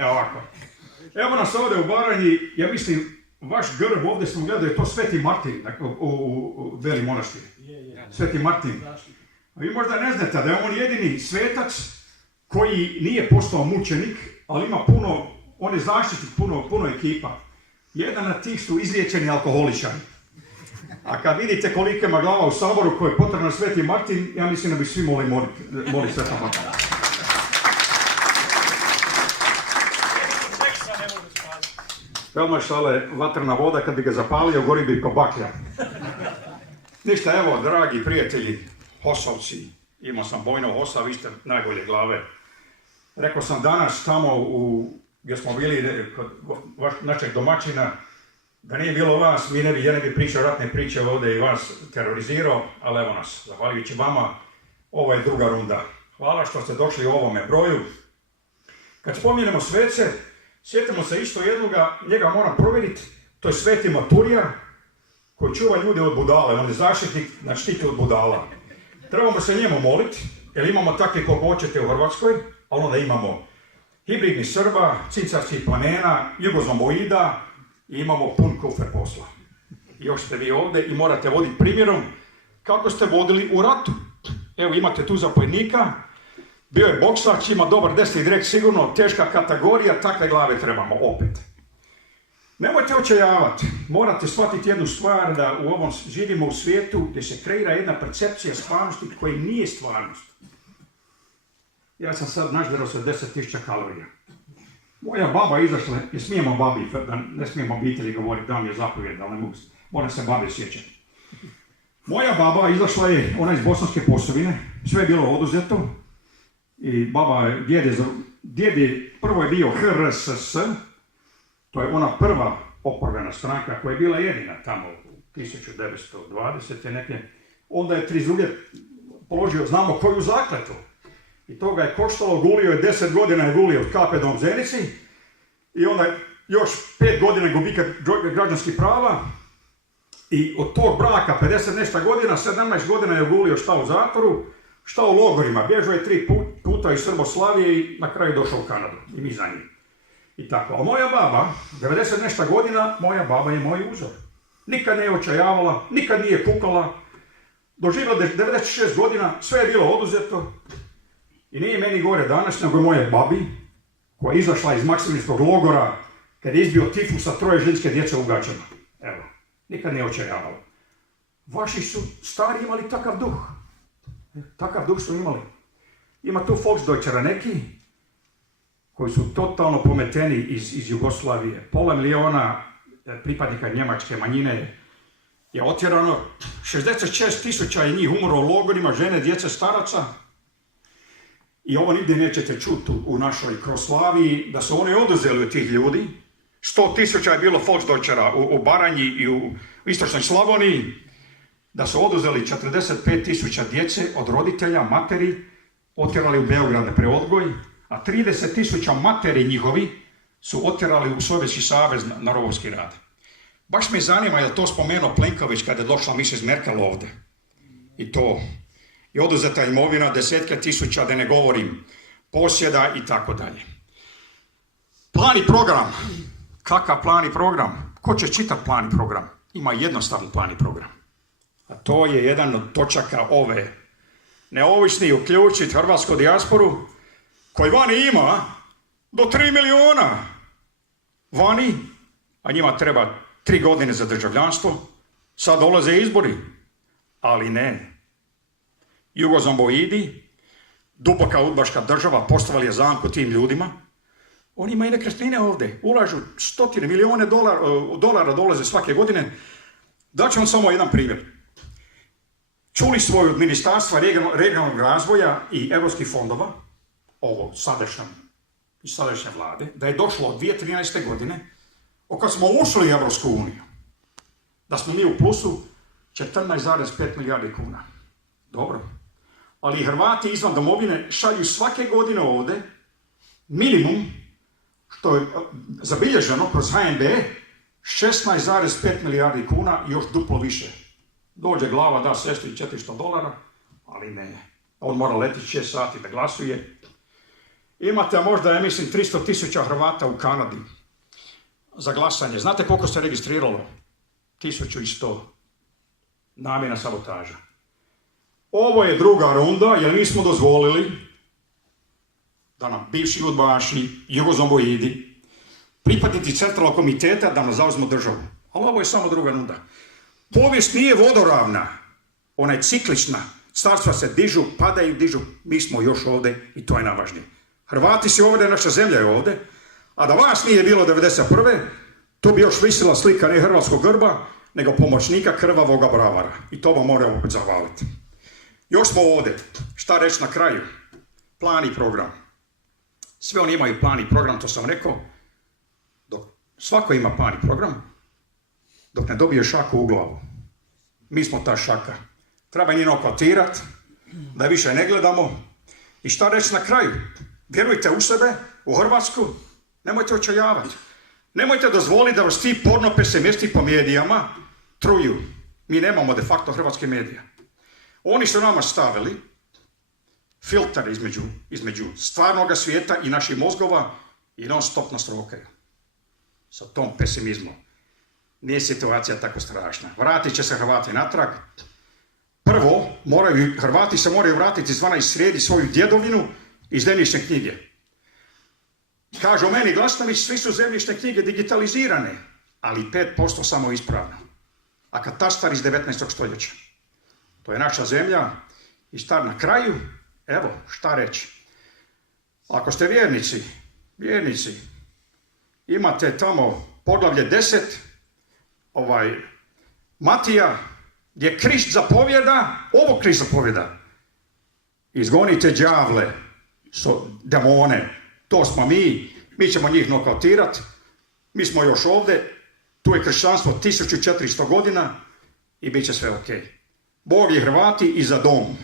Evo ovako. Evo nas ovdje u Baranji, ja mislim, vaš grb ovdje smo gledali, je to Sveti Martin u Beli Monastir. Sveti Martin. A vi možda ne znate da je on jedini svetac koji nije postao mučenik, ali ima puno, on je zaštitnik puno ekipa. Jedan od tih su izliječeni alkoholičari. A kad vidite kolika ima glava u Saboru koji je potrebno Sveti Martin, ja mislim da bi svi moli Sveta Martina. Veoma šale, vatrna voda, kad bi ga zapalio, gori bi ko baklja. Ništa, evo, dragi prijatelji, Hosovci, imao sam bojno Hosa, vi ste najbolje glave. Rekao sam danas tamo gdje smo bili kod našeg domaćina, da nije bilo vas, ja ne bi pričao ratne priče ovdje i vas terorizirao, ali evo nas, zahvaljujući vama, ovo je druga runda. Hvala što ste došli u ovome broju. Kad spominjemo svece, sjetimo se isto jednoga, njega moram provjeriti, to je Sveti Maturija, koji čuva ljude od budale, on je zaštitnik na štiti od budala. Trebamo se njemu moliti, jer imamo takve koliko hoćete u Hrvatskoj, ali onda imamo hibridnih Srba, cincarskih planena, jugozomboida i imamo pun kufer posla. I još ste vi ovdje i morate voditi primjerom kako ste vodili u ratu. Evo imate tu zapovjednika, bio je boksač, ima dobar desni direkt sigurno, teška kategorija, takve glave trebamo opet. Nemojte očajavati, morate shvatiti jednu stvar da u ovom živimo u svijetu gdje se kreira jedna percepcija stvarnosti koja nije stvarnost. Ja sam sad nažderao sa 10.000 kalorija. Moja baba izašla, ne smijemo babi, ne smijemo obitelji govoriti da mi je zapovjed, ali ne mogu, moram se babi sjećati. Moja baba izašla je, ona iz Bosanske Posavine, sve je bilo oduzeto. I baba, djed je, prvo je bio HRSS, to je ona prva oporbena stranka koja je bila jedina tamo u 1920. neke. Onda je Trizulje položio, znamo koju zakletu. I to ga je koštalo, gulio je 10 godina je gulio od kapedom Zenici. I onda još 5 godina gubika građanskih prava. I od tog braka, 50 nešto godina, 17 godina je gulio šta u zatvoru, šta u logorima. Bježao je 3 puta iz Srboslavije i na kraju došao u Kanadu. I mi za njim. I tako. A moja baba, 90 nešto godina, moja baba je moj uzor. Nikad nije očajavala, nikad nije kukala. Doživjela 96 godina, sve je bilo oduzeto. I nije meni gore danas, nego moje babi, koja je izašla iz Maksimirskog logora, kad je izbio tifus sa 3 ženske djece u gaćama. Evo, nikad nije očajavala. Vaši su stari imali takav duh. Takav duh su imali. Ima tu Volksdeutschera neki, koji su totalno pometeni iz Jugoslavije. Pola miliona pripadnika njemačke manjine je otjerano. 66.000 je njih umro u logorima, žene, djece, staraca. I ovo nigdje nećete čuti u našoj Kroslaviji, da su oni oduzeli od tih ljudi. 100.000 je bilo Volksdeutschera u Baranji i u istočnoj Slavoniji. Da su oduzeli 45.000 djece od roditelja, materi, otjerali u Beograd na preodgoj, a 30.000 materi njihovi su otjerali u Sovjetski savez na rovovski rad. Baš me zanima je li to spomenuo Plenković kada je došla Mrs. Merkel ovdje. I to je oduzeta imovina, 10.000, da ne govorim, posjeda i tako dalje. Plan i program. Kakav plan i program? Ko će čitati plan i program? Ima jednostavan plan i program. A to je jedan od točaka ove. Neovisni uključiti hrvatsku dijasporu, koji vani ima do 3 miliona. Vani, a njima treba 3 godine za državljanstvo. Sad dolaze izbori. Ali ne. Jugozomboidi, duboka udbaška država, postavili je zamku tim ljudima. Oni imaju nekretnine ovdje. Ulažu 100 milijune dolara dolaze svake godine. Daću vam samo jedan primjer. Čuli svoju od Ministarstva regionalnog razvoja i europskih fondova, ovo sadašnje vlade, da je došlo od 2013. godine, kad smo ušli u Evropsku uniju, da smo mi u plusu 14,5 milijardi kuna. Dobro. Ali Hrvati izvan domovine šalju svake godine ovdje minimum, što je zabilježeno kroz HNB, 16,5 milijardi kuna i još duplo više. Dođe glava, da sestri $400, ali ne. On mora letiti 6 sati da glasuje. Imate možda, ja mislim, 300.000 Hrvata u Kanadi za glasanje. Znate koliko se registriralo? 1100. Namjerna sabotaža. Ovo je druga runda, jer mi smo dozvolili da nam bivši udbaši, jugozomboidi, pripadnici centralnog komiteta da nam zauzmu državu. Ali ovo je samo druga runda. Povijest nije vodoravna, ona je ciklična. Carstva se dižu, padaju, dižu. Mi smo još ovdje i to je najvažnije. Hrvati su ovdje, naša zemlja je ovdje. A da vas nije bilo 1991. to bi još visila slika ne hrvatskog grba, nego pomoćnika krvavoga bravara. I to vam moram opet zahvaliti. Još smo ovdje. Šta reći na kraju? Plan i program. Sve oni imaju plan i program, to sam rekao. Svako ima plan i program, dok ne dobije šaku u glavu. Mi smo ta šaka. Treba njih nokautirati, da više ne gledamo. I šta reći na kraju? Vjerujte u sebe, u Hrvatsku, nemojte očajavati. Nemojte dozvoliti da vas ti porno pesimisti po medijama truju. Mi nemamo de facto hrvatske medije. Oni su nama stavili filter između stvarnog svijeta i naših mozgova i non stop nas rokaju. Sa tom pesimizmom. Nije situacija tako strašna. Vratit će se Hrvati natrag. Prvo, Hrvati se moraju vratiti izvana i sredi svoju djedovinu i zemljišne knjige. Kažu meni Glasnović, svi su zemljišne knjige digitalizirane, ali 5% samo ispravno. A katastar iz 19. stoljeća. To je naša zemlja i star na kraju, evo, šta reći. Ako ste vjernici, imate tamo poglavlje 10, Matija, gdje Krist zapovjeda, ovo Krist zapovjeda. Izgonite đavle, demone, to smo mi ćemo njih nokautirati, mi smo još ovdje, tu je kršćanstvo 1400 godina i bit će sve ok. Bog je Hrvati i za dom.